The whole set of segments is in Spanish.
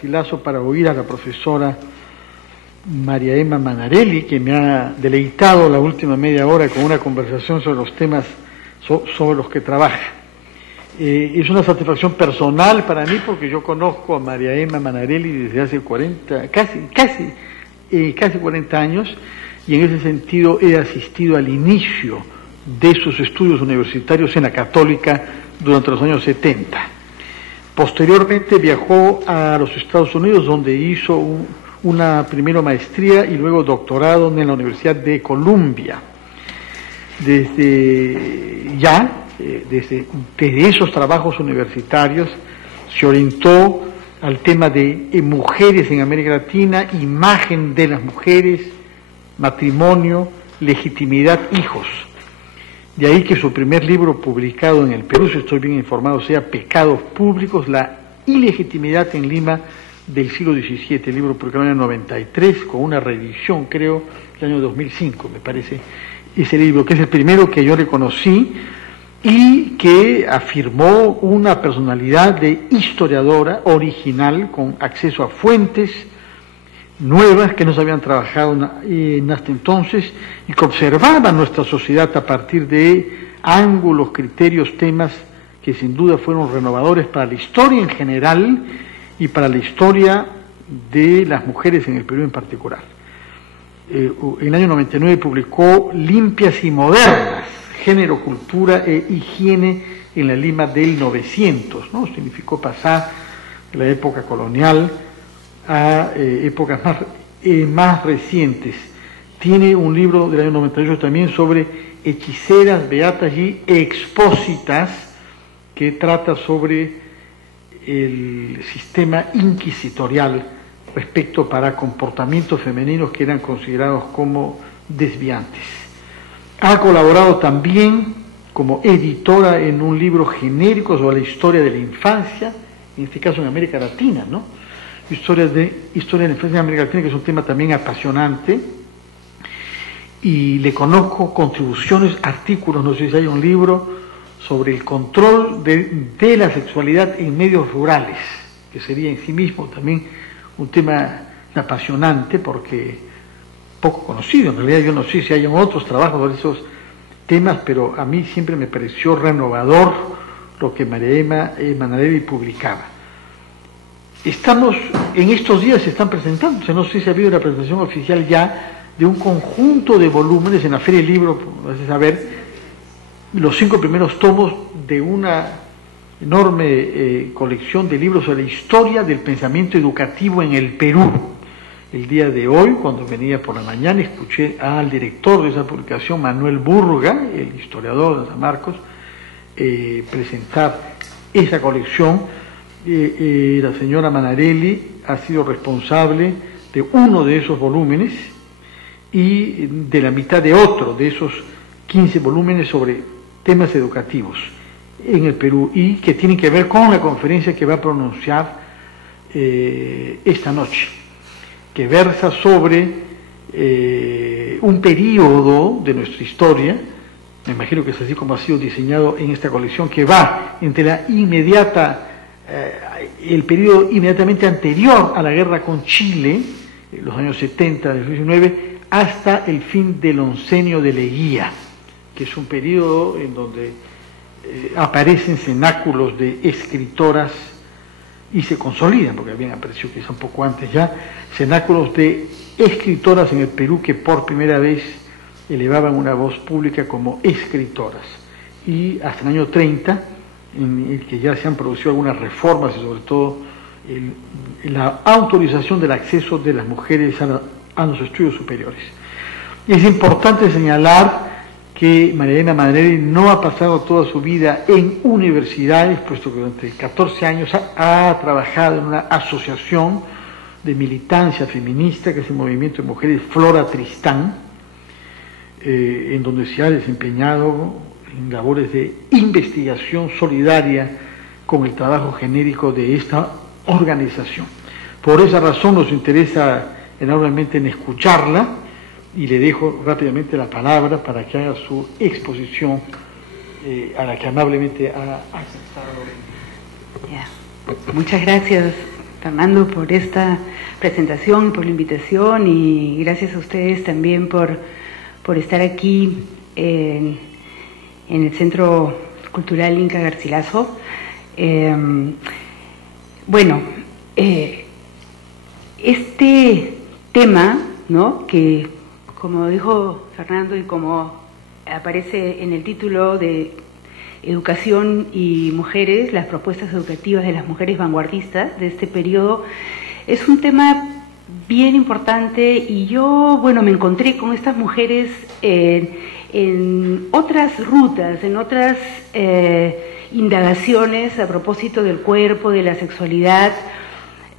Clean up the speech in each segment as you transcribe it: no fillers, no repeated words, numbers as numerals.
Filazo para oír a la profesora María Emma Manarelli, que me ha deleitado la última media hora con una conversación sobre los temas sobre los que trabaja. Es una satisfacción personal para mí porque yo conozco a María Emma Manarelli desde hace casi 40 años, y en ese sentido he asistido al inicio de sus estudios universitarios en la Católica durante los años 70. Posteriormente viajó a los Estados Unidos, donde hizo una primera maestría y luego doctorado en la Universidad de Columbia. Desde esos trabajos universitarios se orientó al tema de mujeres en América Latina, imagen de las mujeres, matrimonio, legitimidad, hijos. De ahí que su primer libro publicado en el Perú, si estoy bien informado, sea Pecados Públicos, la ilegitimidad en Lima del siglo XVII, el libro publicado en el 93, con una reedición, creo, del año 2005, me parece, ese libro, que es el primero que yo reconocí y que afirmó una personalidad de historiadora original, con acceso a fuentes nuevas que no se habían trabajado hasta entonces, y que observaban nuestra sociedad a partir de ángulos, criterios, temas que sin duda fueron renovadores para la historia en general y para la historia de las mujeres en el Perú en particular. En el año 99 publicó Limpias y Modernas, Género, Cultura e Higiene en la Lima del 900, ¿no? Significó pasar de la época colonial a épocas más recientes. Tiene un libro del año 98 también sobre hechiceras, beatas y expósitas, que trata sobre el sistema inquisitorial respecto para comportamientos femeninos que eran considerados como desviantes. Ha colaborado también como editora en un libro genérico sobre la historia de la infancia, en este caso en América Latina, ¿no? Historia de la infancia en América Latina, que es un tema también apasionante, y le conozco contribuciones, artículos, no sé si hay un libro sobre el control de la sexualidad en medios rurales, que sería en sí mismo también un tema apasionante, porque poco conocido. En realidad yo no sé si hay otros trabajos sobre esos temas, pero a mí siempre me pareció renovador lo que María Emma Manarelli publicaba. Estamos, en estos días se están presentando, no sé si ha habido una presentación oficial ya de un conjunto de volúmenes en la Feria del Libro, a ver, los 5 primeros tomos de una enorme colección de libros sobre la historia del pensamiento educativo en el Perú. El día de hoy, cuando venía por la mañana, escuché al director de esa publicación, Manuel Burga, el historiador de San Marcos, presentar esa colección. La señora Manarelli ha sido responsable de uno de esos volúmenes y de la mitad de otro de esos 15 volúmenes sobre temas educativos en el Perú, y que tienen que ver con la conferencia que va a pronunciar esta noche, que versa sobre un periodo de nuestra historia, me imagino que es así como ha sido diseñado en esta colección, que va entre la el periodo inmediatamente anterior a la guerra con Chile, los años 70 del siglo XIX, hasta el fin del oncenio de Leguía, que es un periodo en donde aparecen cenáculos de escritoras y se consolidan, porque habían aparecido quizá un poco antes ya, cenáculos de escritoras en el Perú que por primera vez elevaban una voz pública como escritoras, y hasta el año 30, en el que ya se han producido algunas reformas y sobre todo la autorización del acceso de las mujeres a los estudios superiores. Es importante señalar que María Emma Manarelli no ha pasado toda su vida en universidades, puesto que durante 14 años ha trabajado en una asociación de militancia feminista, que es el Movimiento de Mujeres Flora Tristán, en donde se ha desempeñado en labores de investigación solidaria con el trabajo genérico de esta organización. Por esa razón nos interesa enormemente en escucharla, y le dejo rápidamente la palabra para que haga su exposición, a la que amablemente ha aceptado. Yeah. Muchas gracias, Fernando, por esta presentación, por la invitación, y gracias a ustedes también por estar aquí en el Centro Cultural Inca Garcilaso. Este tema, ¿no?, que como dijo Fernando y como aparece en el título de Educación y Mujeres, las propuestas educativas de las mujeres vanguardistas de este periodo, es un tema bien importante, y yo, me encontré con estas mujeres en otras rutas, en otras indagaciones a propósito del cuerpo, de la sexualidad,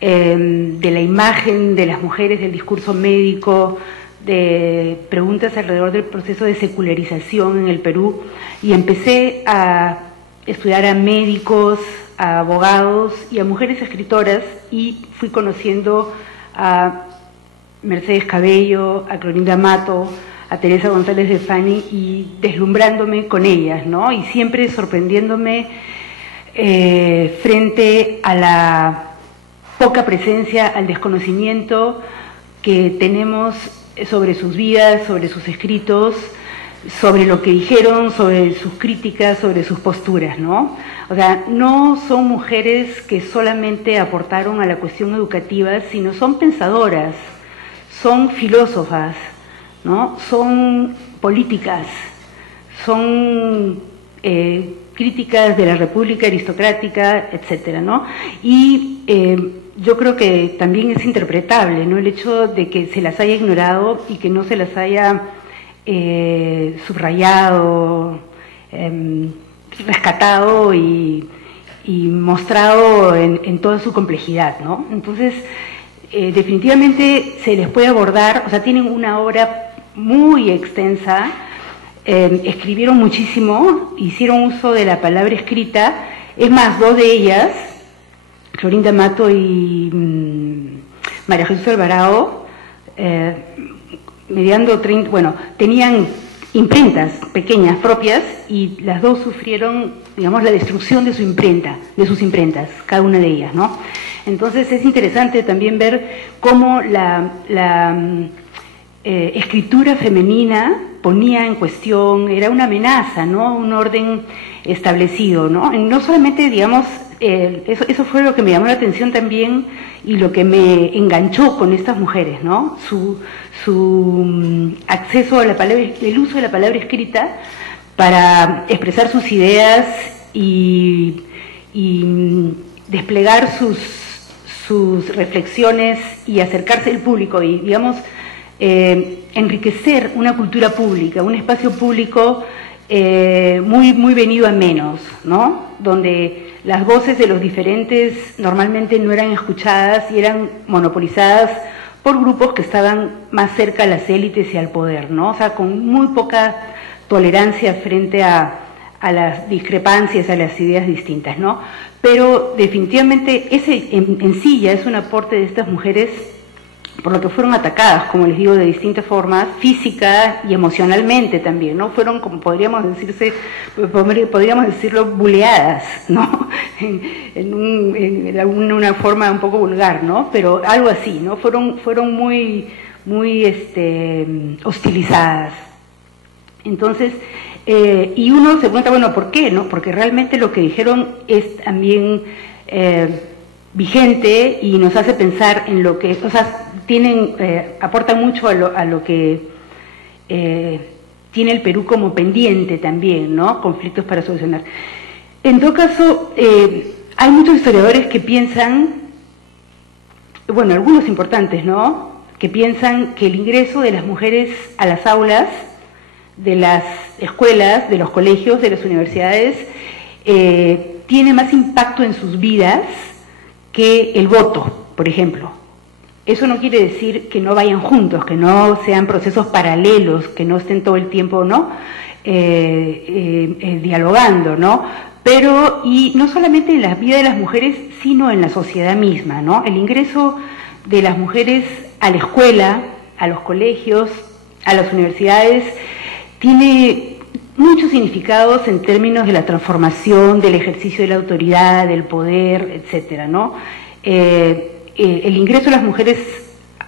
de la imagen de las mujeres, del discurso médico, de preguntas alrededor del proceso de secularización en el Perú, y empecé a estudiar a médicos, a abogados y a mujeres escritoras, y fui conociendo a Mercedes Cabello, a Clorinda Mato, a Teresa González de Fani, y deslumbrándome con ellas, ¿no? Y siempre sorprendiéndome frente a la poca presencia, al desconocimiento que tenemos sobre sus vidas, sobre sus escritos, sobre lo que dijeron, sobre sus críticas, sobre sus posturas, ¿no? O sea, no son mujeres que solamente aportaron a la cuestión educativa, sino son pensadoras, son filósofas, ¿no? Son políticas, son críticas de la República aristocrática, etcétera, ¿no? Y yo creo que también es interpretable, ¿no?, el hecho de que se las haya ignorado y que no se las haya subrayado, rescatado y mostrado en toda su complejidad, ¿no? Entonces, definitivamente se les puede abordar, o sea, tienen una obra muy extensa, escribieron muchísimo, hicieron uso de la palabra escrita. Es más, dos de ellas, Clorinda Mato y María Jesús Alvarado, tenían imprentas pequeñas propias, y las dos sufrieron, digamos, la destrucción de su imprenta, de sus imprentas, cada una de ellas, ¿no? Entonces es interesante también ver cómo la escritura femenina ponía en cuestión, era una amenaza, ¿no?, un orden establecido, ¿no? No solamente, digamos, eso fue lo que me llamó la atención también, y lo que me enganchó con estas mujeres, ¿no? Su acceso a la palabra, el uso de la palabra escrita para expresar sus ideas y desplegar sus reflexiones y acercarse al público y, digamos, enriquecer una cultura pública, un espacio público muy venido a menos, ¿no?, donde las voces de los diferentes normalmente no eran escuchadas y eran monopolizadas por grupos que estaban más cerca a las élites y al poder, ¿no? O sea, con muy poca tolerancia frente a las discrepancias, a las ideas distintas, ¿no? Pero definitivamente ese en sí ya es un aporte de estas mujeres, por lo que fueron atacadas, como les digo, de distintas formas, física y emocionalmente también, ¿no? Fueron, como podríamos decirlo, buleadas, ¿no? en una forma un poco vulgar, ¿no? Pero algo así, ¿no? Fueron muy hostilizadas. Entonces, y uno se pregunta, bueno, ¿por qué, no? Porque realmente lo que dijeron es también vigente, y nos hace pensar en lo que, o sea, aportan mucho a lo que tiene el Perú como pendiente también, ¿no? Conflictos para solucionar. En todo caso, hay muchos historiadores que piensan, bueno, algunos importantes, ¿no?, que piensan que el ingreso de las mujeres a las aulas de las escuelas, de los colegios, de las universidades, tiene más impacto en sus vidas que el voto, por ejemplo. Eso no quiere decir que no vayan juntos, que no sean procesos paralelos, que no estén todo el tiempo, ¿no?, dialogando, ¿no? Pero, y no solamente en la vida de las mujeres, sino en la sociedad misma, ¿no? El ingreso de las mujeres a la escuela, a los colegios, a las universidades, tiene muchos significados en términos de la transformación, del ejercicio de la autoridad, del poder, etcétera, ¿no? el ingreso de las mujeres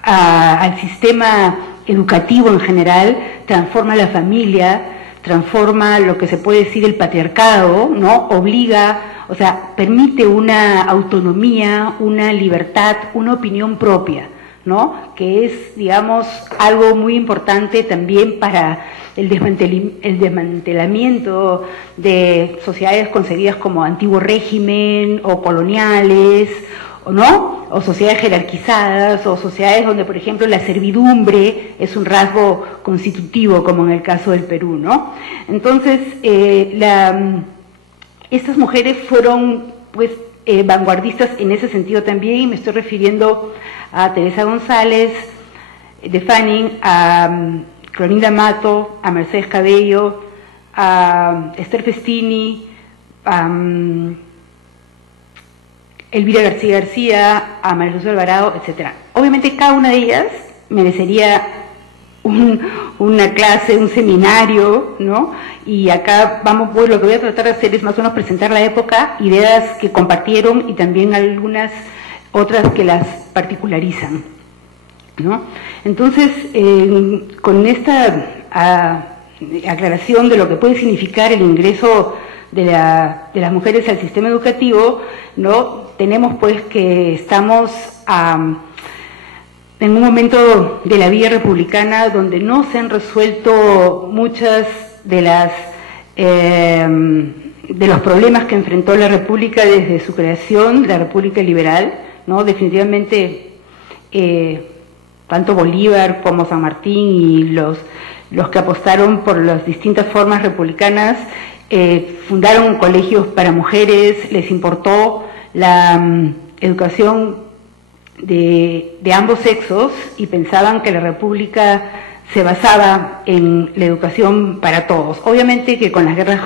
al sistema educativo en general transforma la familia, transforma lo que se puede decir el patriarcado, ¿no? Obliga, o sea, permite una autonomía, una libertad, una opinión propia, ¿no? Que es, digamos, algo muy importante también para el desmantelamiento de sociedades concebidas como antiguo régimen o coloniales, ¿no? O sociedades jerarquizadas, o sociedades donde, por ejemplo, la servidumbre es un rasgo constitutivo, como en el caso del Perú, ¿no? Entonces, estas mujeres fueron, pues, vanguardistas en ese sentido también, y me estoy refiriendo a Teresa González de Fanning, a Clorinda Mato, a Mercedes Cabello, a Esther Festini, a Elvira García García, a María Luz Alvarado, etcétera. Obviamente cada una de ellas merecería una clase, un seminario, ¿no? Y acá vamos, pues lo que voy a tratar de hacer es más o menos presentar la época, ideas que compartieron y también algunas otras que las particularizan, ¿no? Entonces, con esta aclaración de lo que puede significar el ingreso de las mujeres al sistema educativo, ¿no? Tenemos pues que estamos en un momento de la vida republicana donde no se han resuelto muchas de los problemas que enfrentó la República desde su creación, la República Liberal, ¿no? Definitivamente tanto Bolívar como San Martín y los que apostaron por las distintas formas republicanas fundaron colegios para mujeres, les importó la educación de ambos sexos y pensaban que la República se basaba en la educación para todos. Obviamente que con las guerras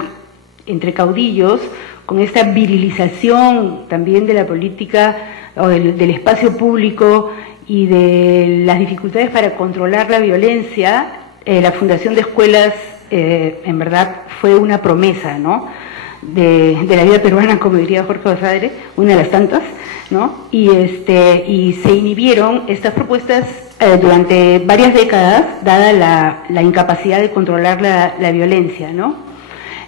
entre caudillos, con esta virilización también de la política o del espacio público y de las dificultades para controlar la violencia, la fundación de escuelas en verdad fue una promesa, ¿no? de la vida peruana, como diría Jorge Basadre, una de las tantas, ¿no? Y se inhibieron estas propuestas durante varias décadas, dada la incapacidad de controlar la violencia, ¿no?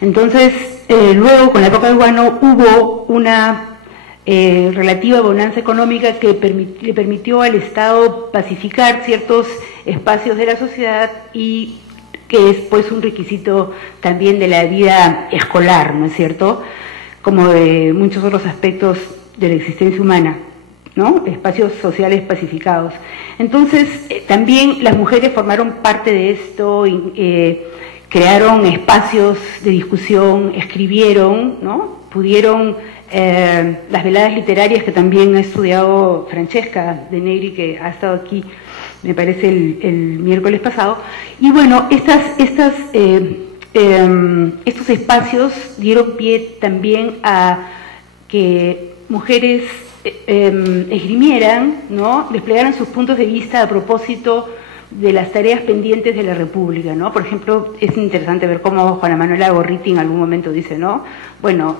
Entonces, luego, con la época de Guano, hubo una relativa bonanza económica que le permitió al Estado pacificar ciertos espacios de la sociedad y que es pues un requisito también de la vida escolar, ¿no es cierto?, como de muchos otros aspectos de la existencia humana, ¿no?, espacios sociales pacificados. Entonces, también las mujeres formaron parte de esto, crearon espacios de discusión, escribieron, ¿no?, pudieron, las veladas literarias que también ha estudiado Francesca de Negri, que ha estado aquí, me parece, el miércoles pasado. Y bueno, estos espacios dieron pie también a que mujeres esgrimieran, ¿no?, desplegaran sus puntos de vista a propósito de las tareas pendientes de la República, ¿no? Por ejemplo, es interesante ver cómo Juana Manuela Gorriti en algún momento dice, ¿no?, bueno,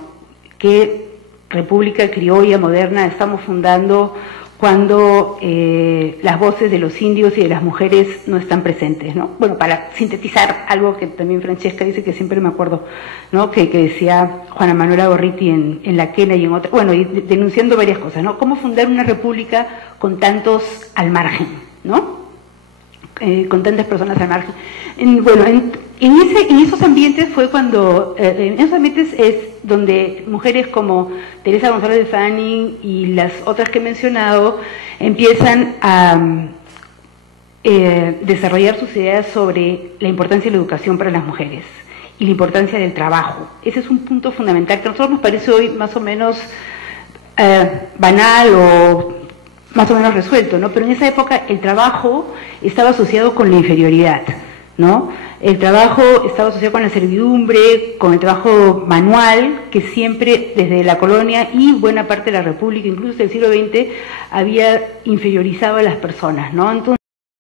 ¿qué república criolla moderna estamos fundando cuando las voces de los indios y de las mujeres no están presentes, ¿no? Bueno, para sintetizar algo que también Francesca dice, que siempre me acuerdo, ¿no?, que decía Juana Manuela Gorriti en La Quena y en otra, bueno, y denunciando varias cosas, ¿no? ¿Cómo fundar una república con tantos al margen, ¿no?, con tantas personas al margen? Bueno, en esos ambientes fue cuando, en esos ambientes es donde mujeres como Teresa González de Fanning y las otras que he mencionado empiezan a desarrollar sus ideas sobre la importancia de la educación para las mujeres y la importancia del trabajo. Ese es un punto fundamental que a nosotros nos parece hoy más o menos banal o más o menos resuelto, ¿no? Pero en esa época el trabajo estaba asociado con la inferioridad, ¿no? El trabajo estaba asociado con la servidumbre, con el trabajo manual, que siempre desde la colonia y buena parte de la República, incluso del siglo XX, había inferiorizado a las personas, ¿no? Entonces,